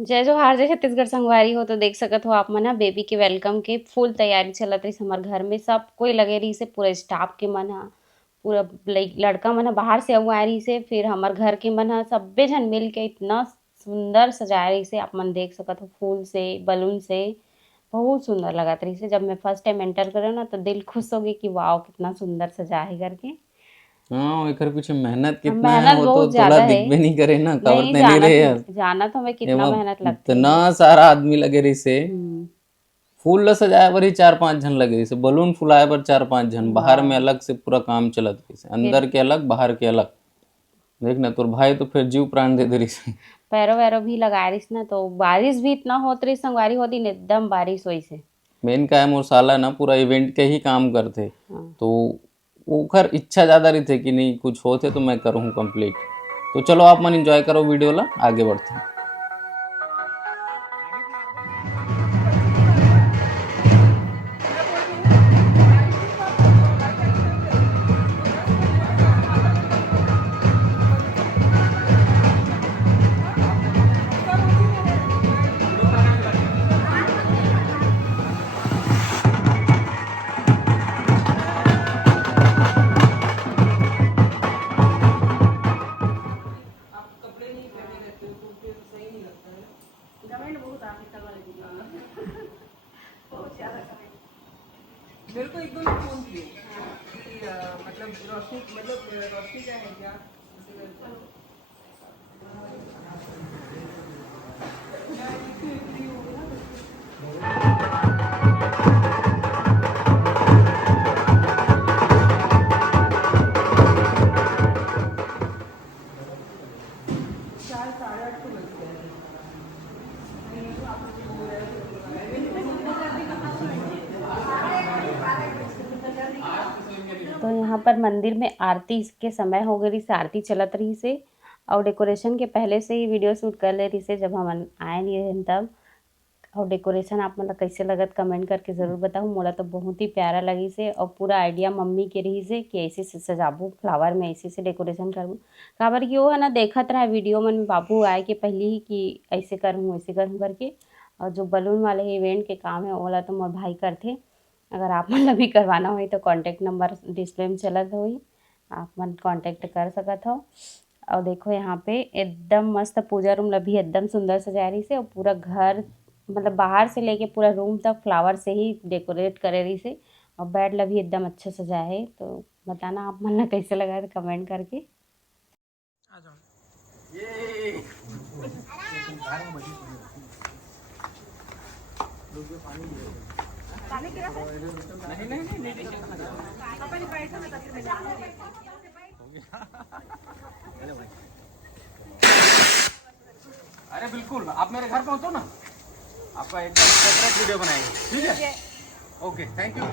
जय जोहार जय छत्तीसगढ़ संगवारी हो तो देख सकत हो आप मन ह बेबी के वेलकम के फुल तैयारी चलत रहिस हमर घर में सब कोई लगे रहिस हे पूरा स्टाफ के मन ह पूरा लड़का मन ह बाहर से अउ आए रहिस हे फिर हमर घर के मन ह सब्बे झन मिल के इतना सुंदर सजाए रहिस हे आप मन देख सकत हो फूल से बैलून से बहुत सुंदर लगत रहिस हे। जब मैं फर्स्ट टाइम एंटर करे ना तो दिल खुश हो गई कि वाओ कितना सुंदर सजा हे करके। हाँ एकर पीछे मेहनत कितना है मेहनत वो तो बहुत तोला ज्यादा है। दिखबे नहीं करे ना काबर नहीं तेने ले जानत हमें कितना एमा मेहनत लगथे इतना एमा। सारा आदमी लगे रहिसे। हम्म। फूल ला सजाए बर ही 4-5 झन लगे रहिसे, बलून फुलाए बर 4-5 झन, बाहर में वाह। अलग से पूरा काम चलत रहिसे, फिर अंदर के अलग बाहर के अलग। देख ना तोर भाई तो फिर जीव प्राण दे दे रहिसे। पैरों वैरों भी लगाए रहिस ना तो बारिश भी इतना होत रहिस संगवारी हो दिन एकदम बारिश होइसे। मेन का है मोर साला ना पूरा इवेंट के ही काम करथे, हाँ। तो ओखर इच्छा ज़्यादा रहिथे कि नहीं कुछ होथे तो मैं करहूँ कंप्लीट। तो चलो आप मन एंजॉय करो वीडियो ला, आगे बढ़ते हैं। मेरे को एक दो लोग फोन किए कि रोशनी का है क्या चार 8:30 को लगते हैं। तो यहाँ पर मंदिर में आरती के समय हो गई से आरती चलत रही से और डेकोरेशन के पहले से ही वीडियो शूट कर ले रही से जब हम आए नहीं रहे तब। और डेकोरेशन आप मतलब कैसे लगत कमेंट करके ज़रूर बताओ। मोला तो बहुत ही प्यारा लगी से और पूरा आइडिया मम्मी के रही से कि ऐसे से सजाबू फ्लावर में ऐसे से डेकोरेशन करूँ काबर कि वो है ना देखत रहा वीडियो में बाबू आए के पहले ही कि ऐसे करूँ वैसे करूँ करके। और जो बलून वाले इवेंट के काम है ओला तो मोर भाई करथे। अगर आप मन ला भी करवाना होई तो कॉन्टैक्ट नंबर डिस्प्ले में चलत होई, आप मन कॉन्टैक्ट कर सकत हो। और देखो यहाँ पे एकदम मस्त पूजा रूम ला भी एकदम सुंदर सजा रही से और पूरा घर मतलब बाहर से लेके पूरा रूम तक फ्लावर से ही डेकोरेट करे रही से। और बेड ला भी एकदम अच्छा सजा है। तो बताना आप मन ला कैसे लगा तो कमेंट करके। अरे बिल्कुल आप मेरे घर पहुंचो ना आपका एकदम सेपरेट वीडियो बनाएंगे ठीक है ओके थैंक यू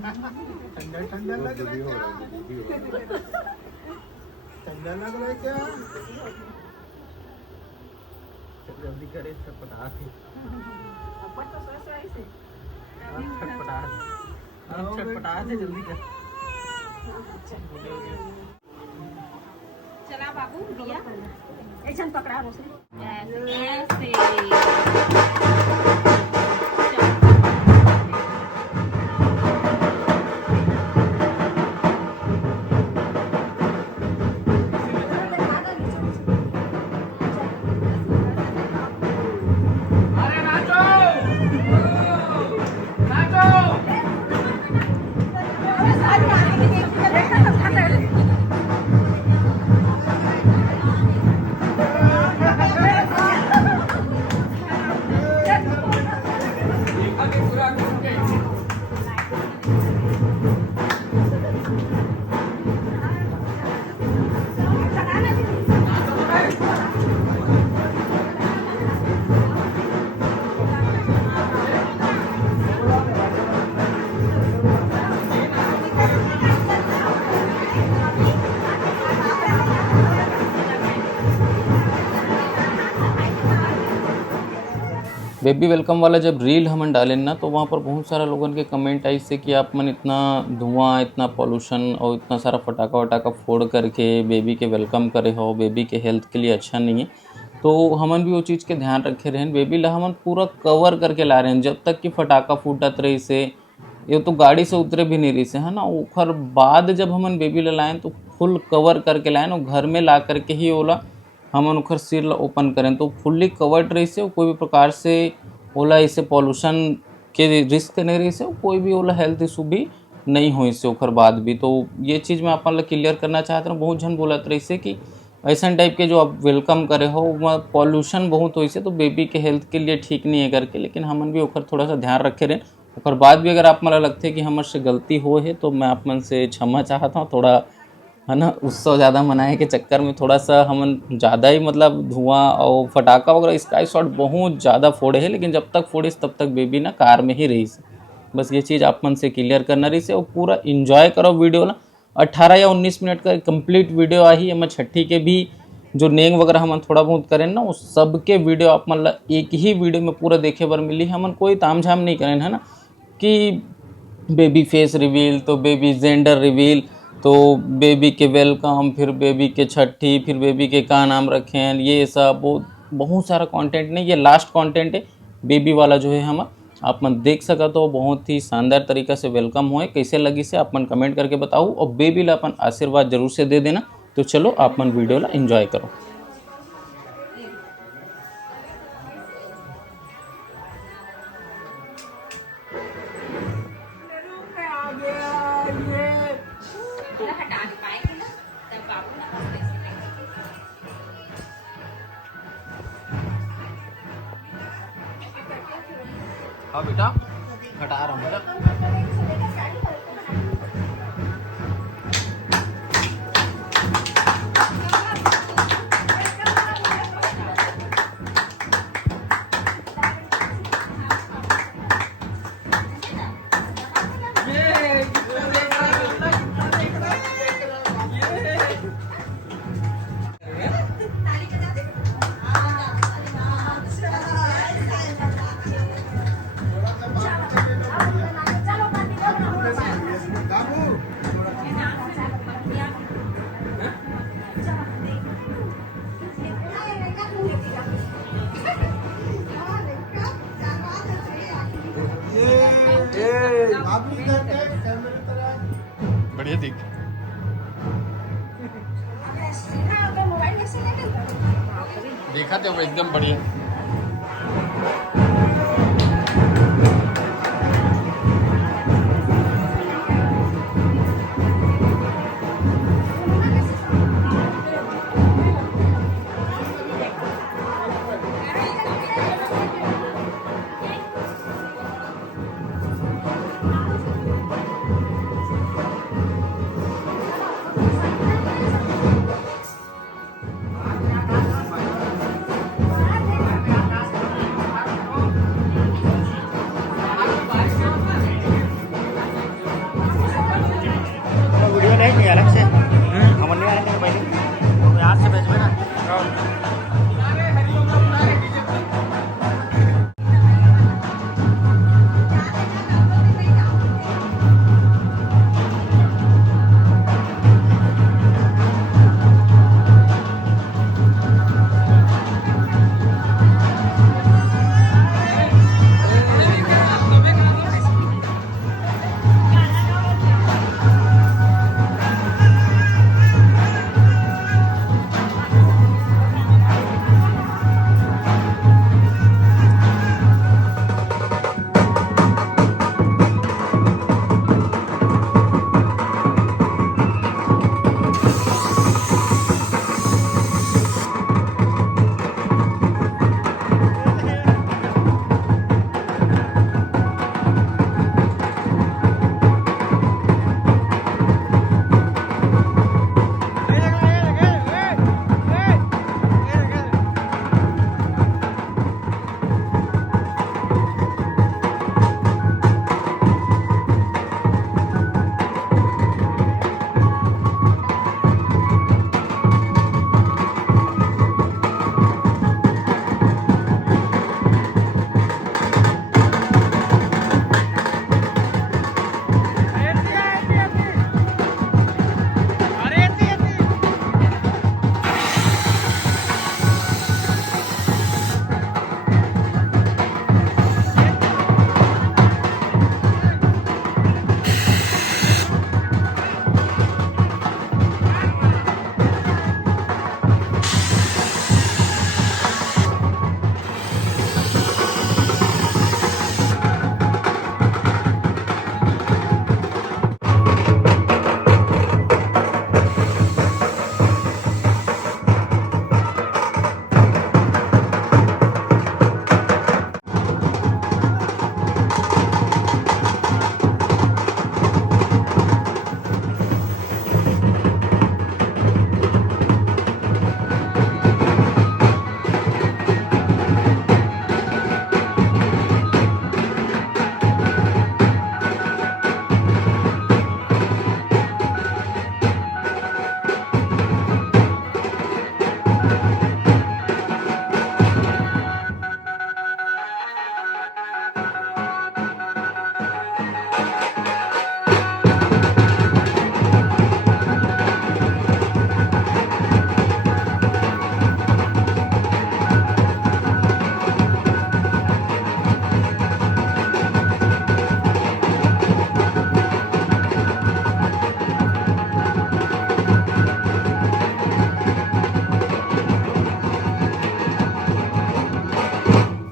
ठंडा ठंडा लग रहा है क्या? ठंडा लग रहा है क्या? जल्दी करे छटपटा से जल्दी कर। चला बाबू दिया ऐसा पकड़ा ऐसे बेबी वेलकम वाला जब रील हमन डालें ना तो वहाँ पर बहुत सारा लोगन के कमेंट आई से कि आप मन इतना धुआं, इतना पॉल्यूशन और इतना सारा फटाका वटाका फोड़ करके बेबी के वेलकम करे हो, बेबी के हेल्थ के लिए अच्छा नहीं है। तो हमन भी वो चीज़ के ध्यान रखे रहें। बेबी ला हमन पूरा कवर करके ला रहे हैं, जब तक कि फटाका फूटत रही से ये तो गाड़ी से उतरे भी नहीं रही से, है ना। ओखर बाद जब हमन बेबी ला लाएँ तो फुल कवर करके लाएँ और घर में ला करके ही ओला हमन ओखर सिर ला ओपन करें तो फुल्ली कवर्ड रही से कोई भी प्रकार से ओला इसे पॉल्यूशन के रिस्क नहीं रही से, कोई भी ओला हेल्थ इशू भी नहीं हुई से ओखर बाद भी। तो ये चीज़ मैं अपन ला क्लियर करना चाहता हूँ। बहुत जन बोलत रही से कि ऐसा टाइप के जो आप वेलकम करे हो वहाँ पॉल्यूशन बहुत हुई से तो बेबी के हेल्थ के लिए ठीक नहीं है करके, लेकिन हमन भी ओखर थोड़ा सा ध्यान रखे रहें। ओकर बाद भी अगर आप मला लगते है कि हमर से गलती हो है तो मैं आप मन से क्षमा चाहता हूँ। थोड़ा है ना उत्सव ज़्यादा मनाए के चक्कर में थोड़ा सा हमन ज़्यादा ही मतलब धुआं और फटाका वगैरह स्काई शॉट बहुत ज़्यादा फोड़े है, लेकिन जब तक फोड़िस तब तक बेबी ना कार में ही रही से। बस ये चीज़ आप मन से क्लियर करना रही से और पूरा इंजॉय करो वीडियो ना। 18 या 19 मिनट का कंप्लीट वीडियो आई है। छठी के भी जो नेंग वगैरह हम थोड़ा बहुत करें ना वो सबके वीडियो आप मतलब एक ही वीडियो में पूरा देखे बर मिली। हमन कोई ताम झाम नहीं करें, है ना, कि बेबी फेस रिवील तो बेबी जेंडर रिवील तो बेबी के वेलकम, फिर बेबी के छठी, फिर बेबी के का नाम रखें, ये सब बहुत सारा कंटेंट नहीं, ये लास्ट कंटेंट है बेबी वाला जो है हम आप मन देख सका तो बहुत ही शानदार तरीका से वेलकम हुए। कैसे लगी से आप मन कमेंट करके बताओ और बेबी ला अपन आशीर्वाद जरूर से दे देना। तो चलो आप मन वीडियो ला एंजॉय करो। हाँ बेटा हटा रहा हूँ बेटा। बढ़िया दिख देखा तो एकदम बढ़िया।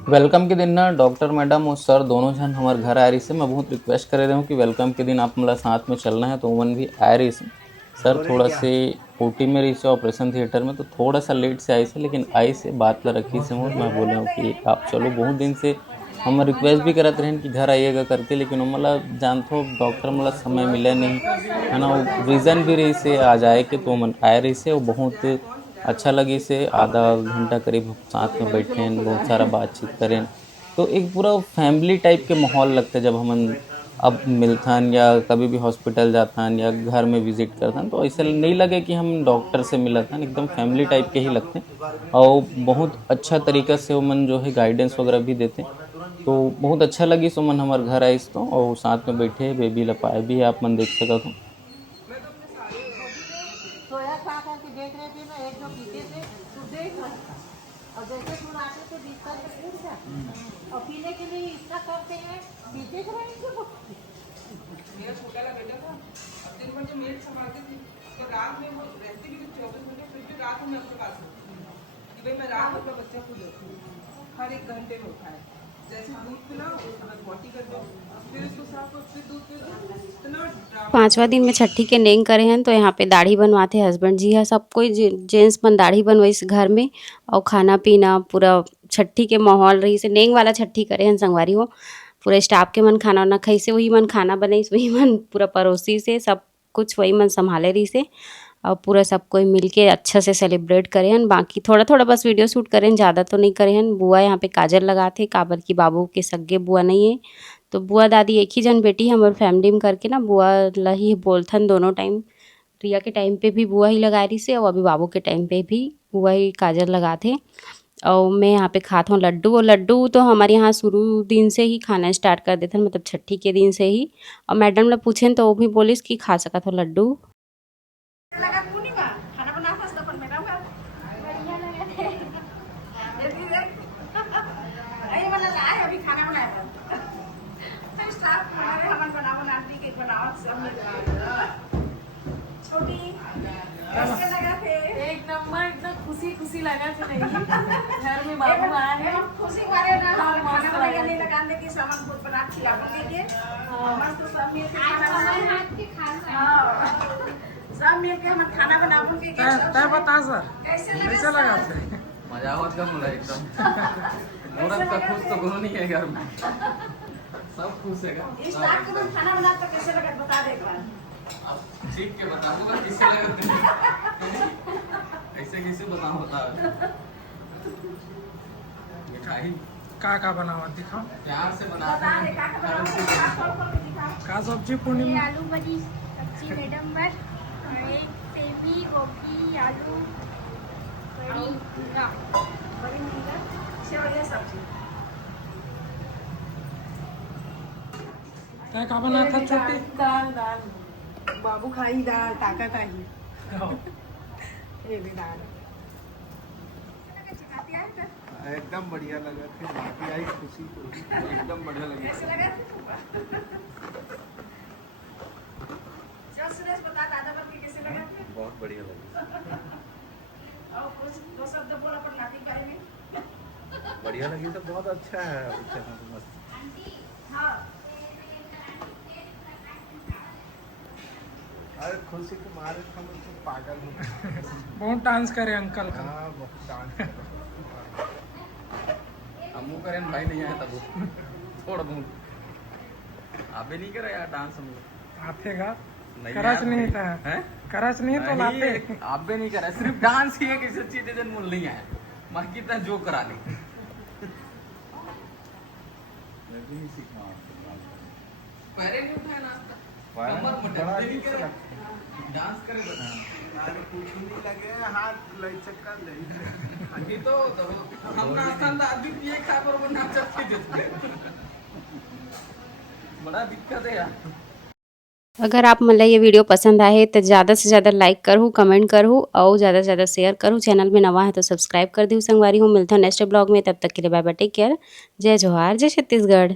वेलकम के दिन ना डॉक्टर मैडम और सर दोनों जन हमारे घर आ रही से। मैं बहुत रिक्वेस्ट करे रहा हूँ कि वेलकम के दिन आप मतलब साथ में चलना है, तो ओवन भी आ रही से। सर थोड़ा से ओटी में रही से ऑपरेशन थिएटर में, तो थोड़ा सा लेट से आई से, लेकिन आई से बात ला रखी से हूँ। मैं बोले हूँ कि आप चलो, बहुत दिन से हम रिक्वेस्ट भी करते रहे कि घर आइएगा करके, लेकिन मतलब जानते हो डॉक्टर मतलब समय मिला नहीं है ना। वो रीज़न भी रही से आ जाए के, तो मन आ रही से वो बहुत अच्छा लगी से। आधा घंटा करीब साथ में बैठे हैं, बहुत सारा बातचीत करें, तो एक पूरा फैमिली टाइप के माहौल लगता है जब हम अब मिलथन या कभी भी हॉस्पिटल जाथन या घर में विजिट करथन, तो ऐसा नहीं लगे कि हम डॉक्टर से मिलथन, एकदम फैमिली टाइप के ही लगते हैं। और बहुत अच्छा तरीक़ा से वो मन जो है गाइडेंस वगैरह भी देते हैं, तो बहुत अच्छा लगी सो मन हमारे घर आइस तो, और साथ में बैठे बेबी लपाए भी है, आप मन देख सकते हो। सोया खा करके देख रहे थे ना, एक जो पीते थे तो देख रहे, और जैसे तुम आते थे बिस्तर पे उठ जाते, और पीने के लिए इतना करते हैं, पीते थे रहेंगे वो। मेरा छोटा वाला बेटा था, अब दिन भर जो मेड संभालती थी, तो रात में वो रहती भी 24 घंटे, फिर भी रात में मैं अपने पास होती कि भाई मैं रात में अपना बच्चा को देखूँ, हर 1 घंटे में उठाए, जैसे दूध पिलाओ उसके बाद पॉटी कर दो, फिर उसको साफ करो, फिर दूध पिलाओ, इतना ड्रामा। 5वां दिन में छठी के नेंग करे हैं, तो यहाँ पे दाढ़ी बनवाते हस्बैंड जी है, सब कोई जेंट्स मन दाढ़ी बनवाइस घर में। और खाना पीना पूरा छठी के माहौल रही से, नेंग वाला छठी करे हैं संगवारी हो। पूरा स्टाफ के मन खाना वाना खाई से, वही मन खाना बनाई, वही मन पूरा पड़ोसी से सब कुछ वही मन संभाले रही से। और पूरा सब कोई मिल के अच्छा से सेलिब्रेट करे हैं। बाकी थोड़ा थोड़ा बस वीडियो शूट करें, ज़्यादा तो नहीं करे हैं। बुआ यहाँ पे काजल लगाते, काबर की बाबू के सगे बुआ नहीं है, तो बुआ दादी एक ही जन बेटी हमारे फैमिली में करके ना, बुआ ला ही बोलथन दोनों टाइम। रिया के टाइम पे भी बुआ ही लगा रही से, और अभी बाबू के टाइम पे भी बुआ ही काजल लगाते। और मैं यहाँ पे खाता हूँ लड्डू, और लड्डू तो हमारे यहाँ शुरू दिन से ही खाना स्टार्ट कर देते हैं, मतलब छठी के दिन से ही। और मैडम ने पूछे तो वो भी बोलिस कि खा सका था लड्डू। लगा पूर्णिमा खाना बना था पर मैडम का बढ़िया लगा थे, जल्दी देख अरे वाला लाए अभी खाना बनाया था, स्टाफ हमारे हमन बना दी केक बनाओ सब मिल छोटी कैसे लगा थे? एक नंबर, एकदम खुशी खुशी लगा थे। नहीं घर में बाबू आए हैं, खुशी मारे ना खाना बनाने नहीं लगा दे कि सामान खुद बना खिला के मस्त सब मिल के खाना सब मिल के हम खाना बनाबो के तय बता सर, कैसे लगा थे? मजा आवत का मुला एकदम। औरत का खुश तो कोनो नहीं है घर में, सब खुश है का। इस टाइप का खाना बना तो कैसे लगा बता दे एक बार। आप सीख के बताऊंगा किससे लगा, कैसे कैसे बताऊं बता। मिठाई का बनावा दिखाओ, प्यार से बना बता दे का बनाओ, का सब्जी पूर्णिमा। आलू बड़ी सब्जी मैडम पर, और एक सेवी गोभी आलू बड़ी पूरा बड़ी मुंगा सेवइया सब्जी। तय का बना था छोटी। दाल दाल बाबू खाई दाल ताकत आई, ये भी दाल एकदम बढ़िया लगा थे, बाकी आई खुशी को एकदम बढ़िया लगी। कैसे लगा? चल सुरेश बता दादा पर के कैसे लगा? बहुत बढ़िया लगी, और कुछ दो शब्द बोल अपन नाती के बारे में। बढ़िया लगी तो बहुत अच्छा है। अच्छा मस्त, हाँ अरे खुशी के मारे हम तो पागल हो गए। बहुत डांस करे अंकल का। हाँ बहुत डांस हमू करें भाई नहीं आया तब वो छोड़ दूँ, आप भी नहीं करे यार डांस हम लोग। आतेगा नहीं करच यार, नहीं था, हैं? करच नहीं तो लाते। नहीं, आप भी नहीं करे, सिर्फ डांस ही है कि सच्ची जन मूल नहीं आया, बाकी तो जो करा ली। मैं भी नहीं सीखा, पैरे नहीं उठाए नाश्ता, कमर मटक नहीं करे, डांस करे बस। कुछ नहीं लगे हाथ लचक कर ले। अभी तो हम नाश्ता अभी ये खा पर वो नाचत थे जैसे, बड़ा दिक्कत है यार। अगर आप मतलब ये वीडियो पसंद आए तो ज़्यादा से ज़्यादा लाइक करूँ, कमेंट करूँ और ज़्यादा से ज़्यादा शेयर करूँ। चैनल में नवा है तो सब्सक्राइब कर दूँ संगवारी हूँ। मिलता हूँ नेक्स्ट ब्लॉग में, तब तक के लिए बाय बाय, टेक केयर। जय जोहार, जय छत्तीसगढ़।